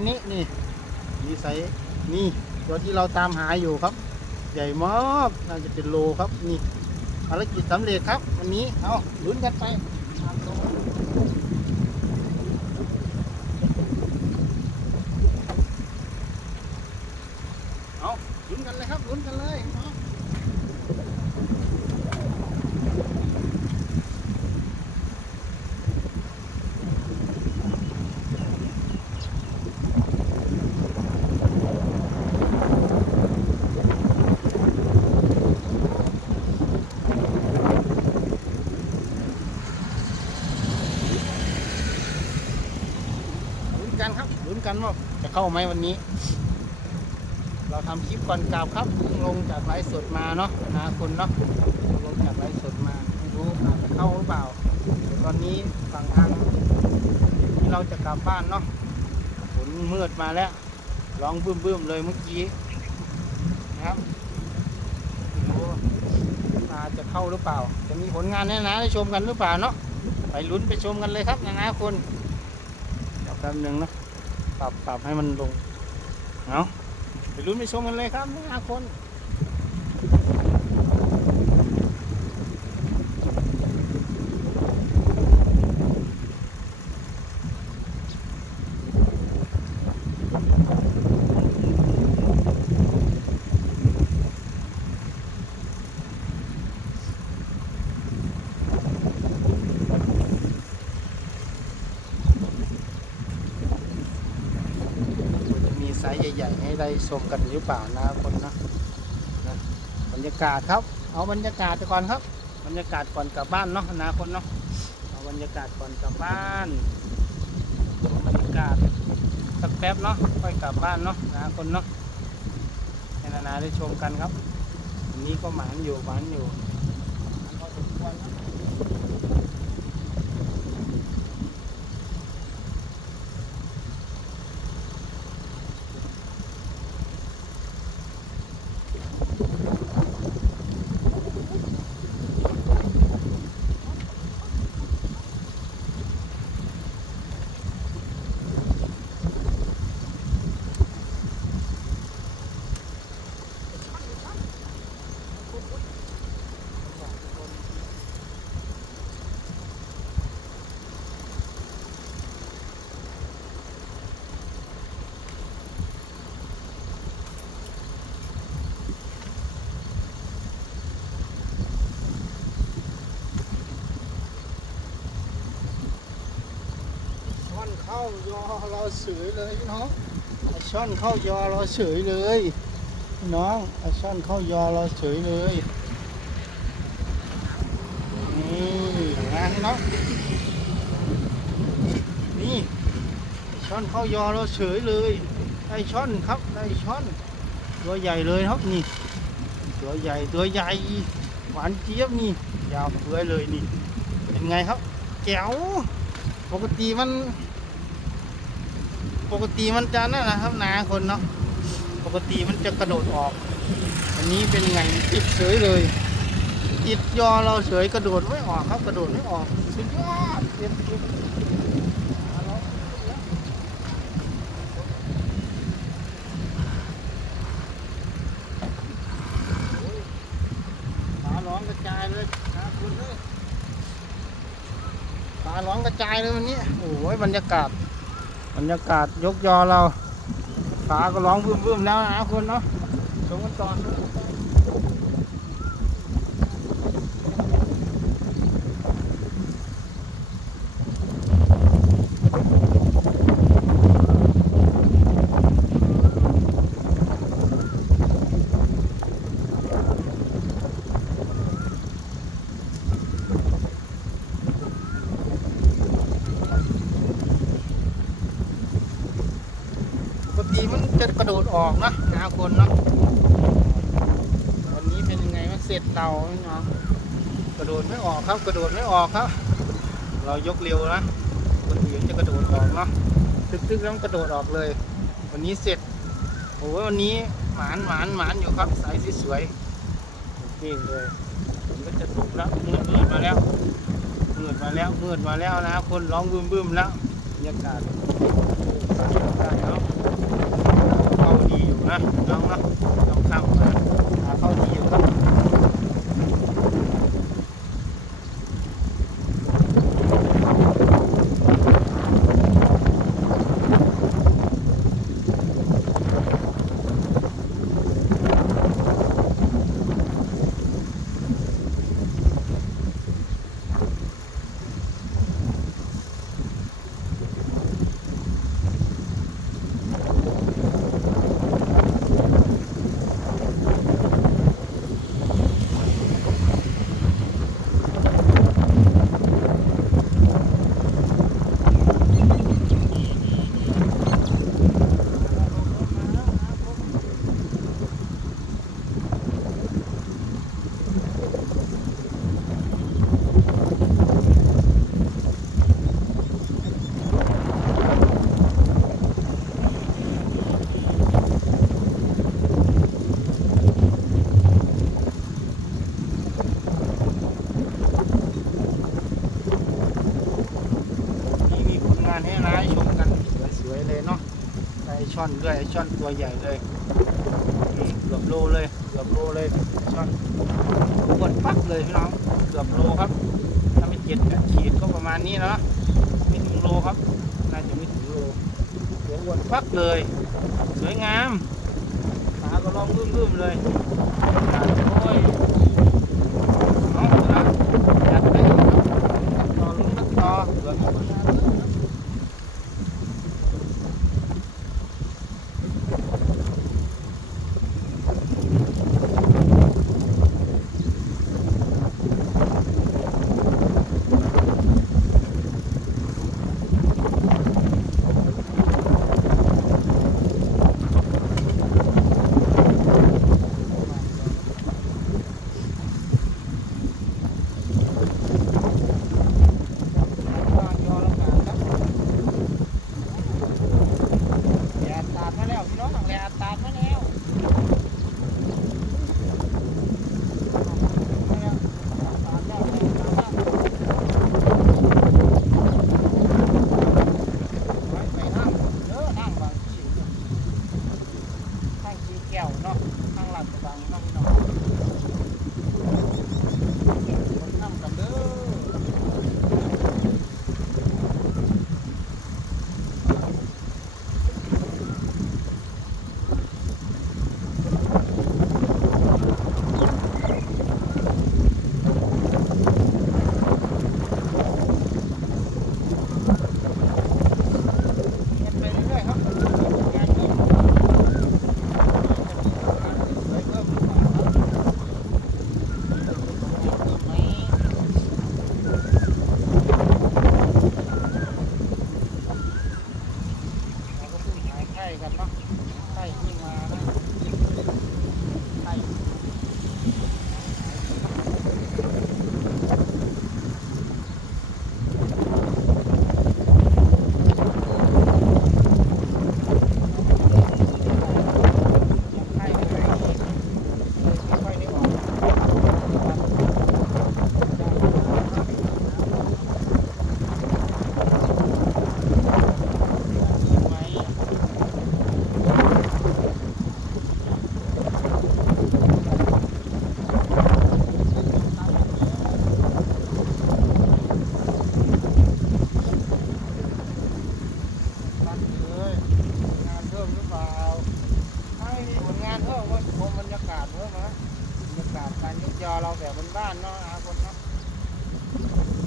ณนี้นี่นี่ไซส์นี่ตัวที่เราตามหาอยู่ครับ ใหญ่มากน่าจะเป็นโลครับนี่ภารกิจสำเร็จครับวันนี้เอาลุ้นกันไปเอาลุ้นกันเลยครับลุ้นกันเลยเอา ลุ้นกันครับลุ้นกันว่าจะ เข้าไหมวันนี้ เราทำคลิปก่อนกลับครับเพิ่งลงจากไลฟ์สดมาเนาะนะคุณเนาะลงจากไลฟ์สดมาไม่รู้อาจจะเข้าหรือเปล่า ตอนนี้ฝั่งทางที่เราจะกลับบ้านเนาะฝนมืดมาแล้วร้องบึ้มบึ้มๆเลยเมื่อกี้นะครับไม่รู้อาจจะเข้าหรือเปล่า จะมีผลงานแน่นะได้ชมกันหรือเปล่าเนาะไปลุ้นไปชมกันเลยครับนะนะคุณเดี๋ยวแป๊บหนึงนะ ปรับปรับให้มันลง เอาไปลุ้นไปชมกันเลยครับห้าคน หญ่ๆให้ได้ชมกันหรือเปล่านะคนนะนะบรรยากาศครับเอาบรรยากาศไปก่อนครับ บรรยากาศก่อนกลับบ้านเนาะนะคนเนาะเอาบรรยากาศก่อนกลับบ้านบรรยากาศสักแป๊บเนาะค่อยกลับบ้านเนาะนะคนเนาะให้นานาได้ชมกันครับวันนี้ก็หมานอยู่หมานอยู่หมานพอสมควรครับ ช่อน เข้ายอเราเฉยเลยน้องไอช่อนเข้ายอเราเฉยเลย น้องไอช่อนเข้ายอเราเฉยเลยนี่นะน้องนี่ไอ้ช่อนเข้ายอเราเฉยเลยไอช่อนครับไอช่อนตัวใหญ่เลยครับนี่ ตัวใหญ่ตัวใหญ่หวานเจี๊ยบนี่ยาวเฟือยเลยนี่เป็นไงครับแจ๋วปกติมัน ปกติมันจะนั่นนะครับนาคนเนาะปกติมันจะกระโดดออก อันนี้เป็นไงติดเฉยเลยติดยอเราเฉยกระโดดไม่ออกครับกระโดดไม่ออกสุดยอดเต็มที่ปลาร้องกระจายเลยนะคุณเลยปลาร้องกระจายเลยวันนี้โอ้ยบรรยากาศ บรรยากาศยกยอเรา ฟ้าก็ร้องบึ้มๆแล้วนะคุณเนาะชมกันต่อชมกันต่อ ออกนะหาคนเนาะวันนี้เป็นยังไงวันเสร็จเราเนาะกระโดดไม่ออกครับ กระโดดไม่ออกครับ เรายกเร็วนะคนเรียนจะกระโดดออกเนาะตึกๆแล้งกระโดดออกเลย วันนี้เสร็จโอ้วันนี้หมานหมานหมานอยู่ครับสายสวยๆนี่เลยก็จะตกแล้วเงืดเงืดมาแล้วเงืดมาแล้วเงืดมาแล้วนะคนร้องบึ้มบึ้มแล้วบรรยากาศได้ครับ な。 ช่อนด้วยช่อนตัวใหญ่เลยเกือบโลเลยเกือบโลเลยช่อนวดปักเลยพี่น้องเกือบโลครับ ถ้าไม่เจ็ดขีดก็ประมาณนี้เนาะไม่ถึงโลครับน่าจะไม่ถึงโลหัววนปักเลย สวยงามขาก็ลองรึ่มๆเลยโอ้ยน้องนะอยาก บ้านเนาะอาคนเนาะ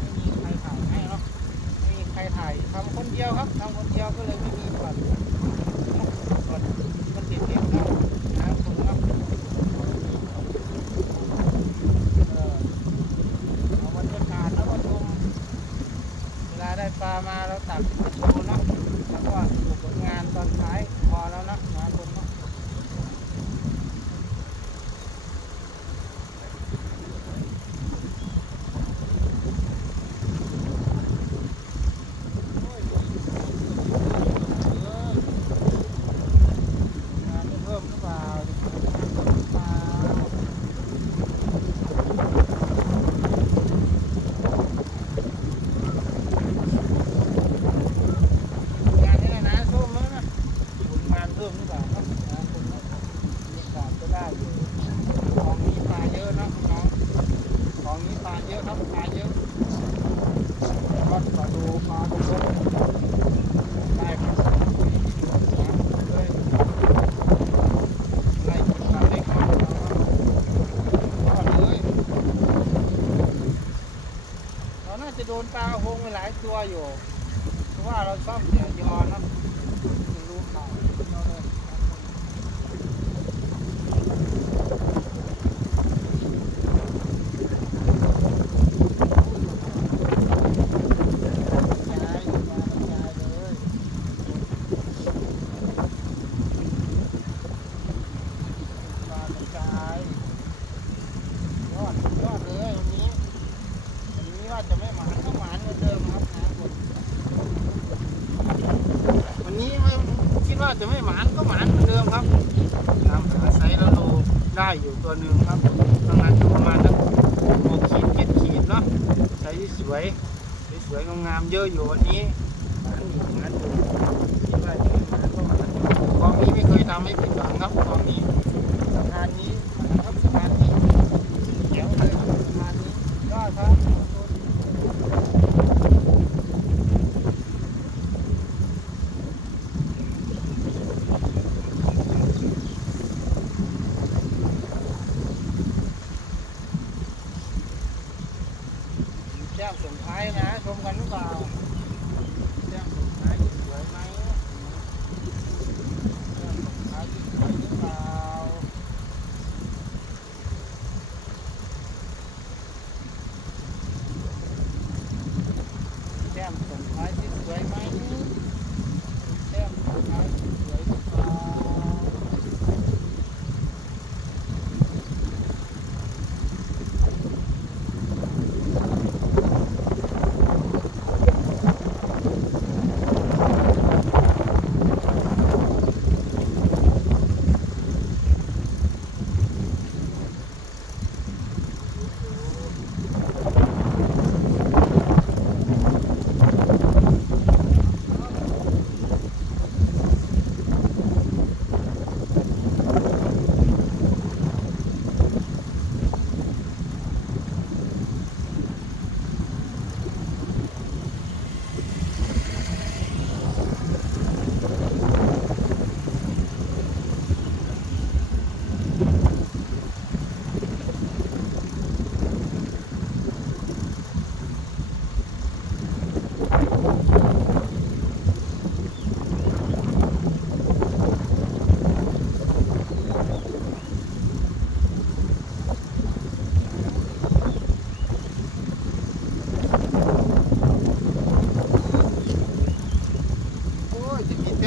ไม่มีใครถ่ายให้เนาะไม่มีใครถ่ายทำคนเดียวครับทำคนเดียวก็เลยไม่มีคนส่น ตัวอยู่ว่าเราซ่อมเสีย สวยงามเยอะอยู่วันนี้หาอยู่หาที่ว่าจะมาต้องกองนี้ไม่เคยทำให้ผิดหวังครับกอนนี้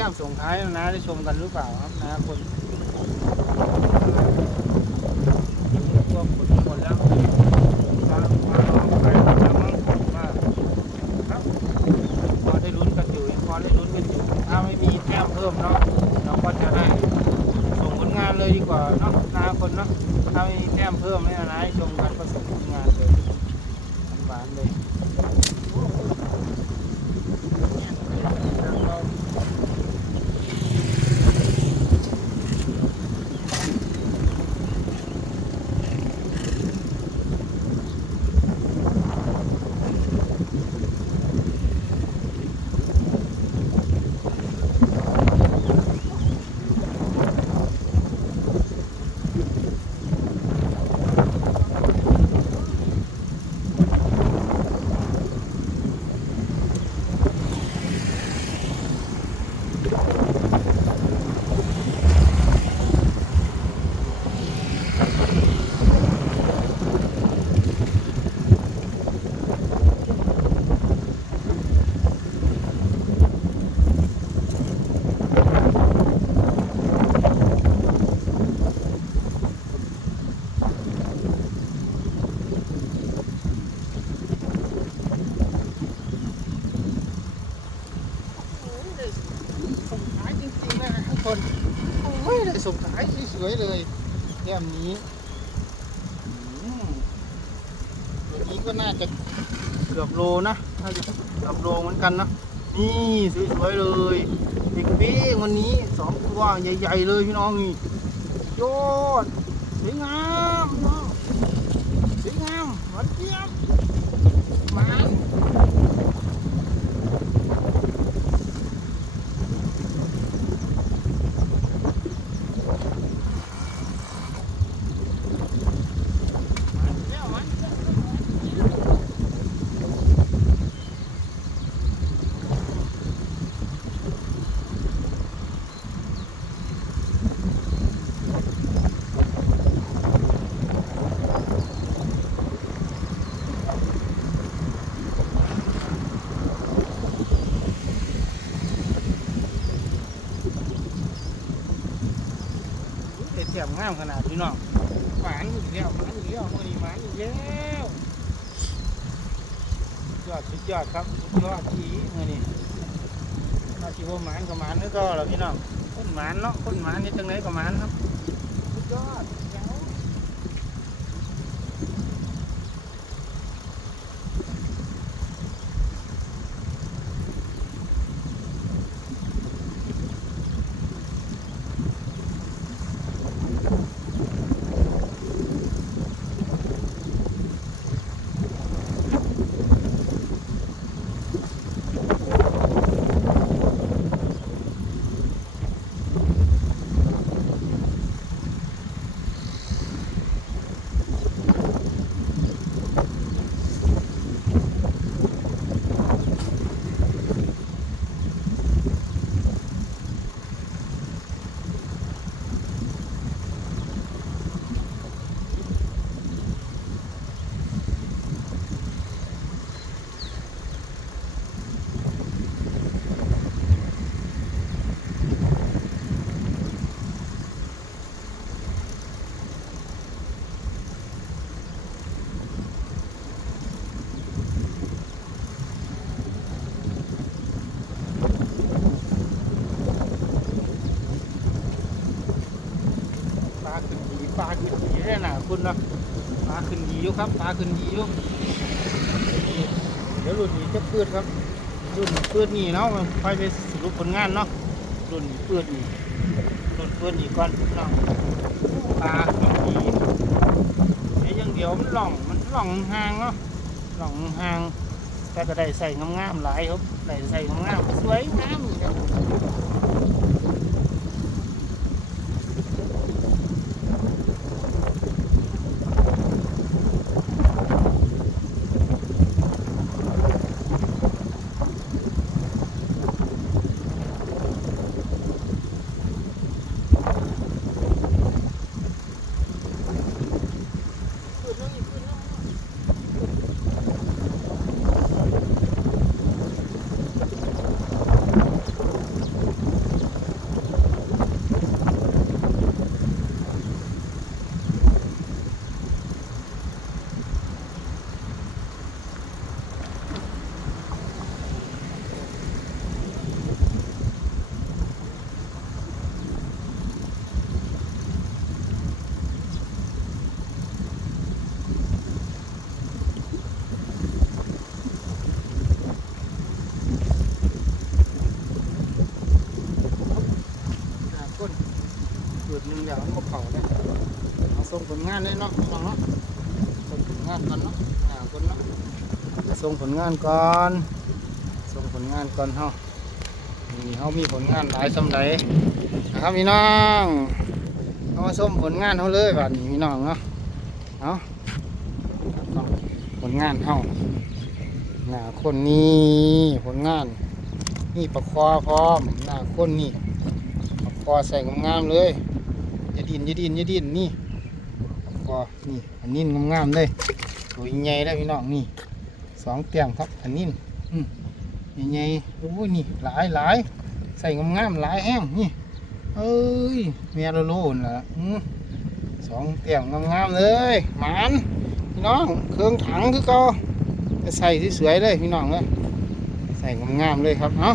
ต้มส่งท้ายนะได้ชมกันหรือเปล่าครับนะคนพวกคนแล้ว วยเลยแก้มนี้อย่างนี้ก็น่าจะเกือบโลนะน่าจะเกือบโลเหมือนกันนะนี่สวยๆเลยเด็กเบ้วันนี้สองตัวใหญ่ ๆ เลยพี่น้องนี่ยอดสวยงาม งามขนาดพี่น้องหวานอีกแล้วหวานอีกแล้วมื่อนี้หวานอีกแล้วยอดสุดยอดครับสุดยอดทีมื่อนี้ถ้าที่ว่าหมานก็หมานแล้วก็แล้วพี่น้องคนหมานเนาะคนหมานนี่จังไหนก็หมานครับสุดยอด ได้น่ะคุณนะปลาขึ้นดีอยู่ครับปลาขึ้นดีอยู่เดี๋ยวรุ่นนี้จะเปิดครับ รุ่นเปิดนี่เนาะมันค่อยไปสรุปผลงานเนาะรุ่นเปิดนี่รุ่นเปิดนี่ก่อนเนาะปลาขึ้นดีไอ้อยังเดี๋ยวมันหล่องมันหล่องห่างเนาะหล่องห่างแต่ก็ได้ใส่งามๆหลายครับได้ใส่งามๆสวยงามครับ หาก้นเปิดหนึ่งอย่างมันก็เผาได้เอาส่งผลงานได้เนาะน้องเนาะส่งผลงานก่อนเนาะหาคนเนาะส่งผลงานก่อนส่งผลงานก่อนเฮานี่เฮามีผลงานหลายสำใดนะครับพี่น้องเอามาส่งผลงานเฮาเลยบัดนี้พี่น้องเนาะเอาผลงานเฮาหน้าคนนี้ผลงาน นี่ประคอพร้อมหน้าคนนี่ประคอใส่งามๆเลย ดินย่าดินย่าดินนี่คอนี่อันนี้งามๆเลยตัวใหญ่ได้พี่น้องนี่สองเตียงครับอันนี้อืมใหญ่ๆโอ้ยนี่หลายหลายใส่งามๆหลายแห้งนี่เอ้ยเมียลโลนละอืมสองเตียงงามๆเลยหมานพี่น้องเครื่องถังคือก็ใส่สวยๆเลยพี่น้องเลยใส่งามๆเลยครับเนาะ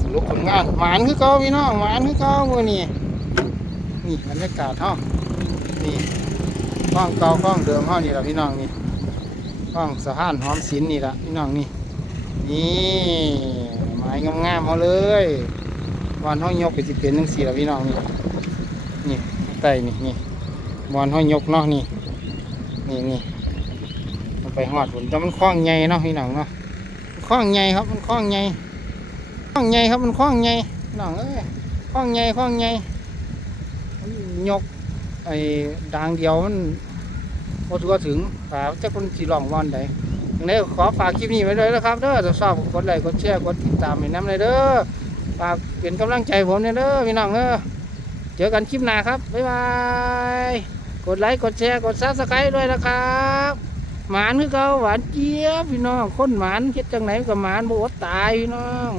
สรุปผลงานหวานคือเก่าพี่น้องหวานคือเก่ามื้อนี้ นี่บรรยากาศเฮานี่ห้องเก่าห้องเดิมเฮานี่แหละพี่น้องนี่ห้องสะพานหอมศิลป์นี่แหละพี่น้องนี่นี่ไม้งามๆเฮาเลยวันห้อยยกก็สิเป็นจังซี่ล่ะพี่น้องนี่นี่ใต้นี่นี่วันห้อยยกเนาะนี่นี่นี่มันไปฮอดหุ่นแต่มันคล้องใหญ่เนาะพี่น้องเนาะคล้องใหญ่ครับมันคล้องใหญ่ข้องใหญ่ครับมันข้องใหญ่น้องเอ้ยข้องใหญ่ข้องใหญ่ ยกไอ้ดางเดียวมันพอตัวถึงฝาจะคนสีหลองวอนใดอย่างนี้ขอฝากคลิปนี้ไว้ด้วยนะครับเด้อถ้าชอบกดไลค์กดแชร์กดติดตามให้น้ำเลยเด้อฝากเป็นกำลังใจผมเนี่ยเด้อพี่น้องเด้อเจอกันคลิปหน้าครับบ๊ายบายกดไลค์กดแชร์กดซับสไครต์ด้วยนะครับหมานคือเก่าหวานเจี๊ยบพี่น้องคนหมานเฮ็ดจังไหนกับหมานบ่อดตายพี่น้อง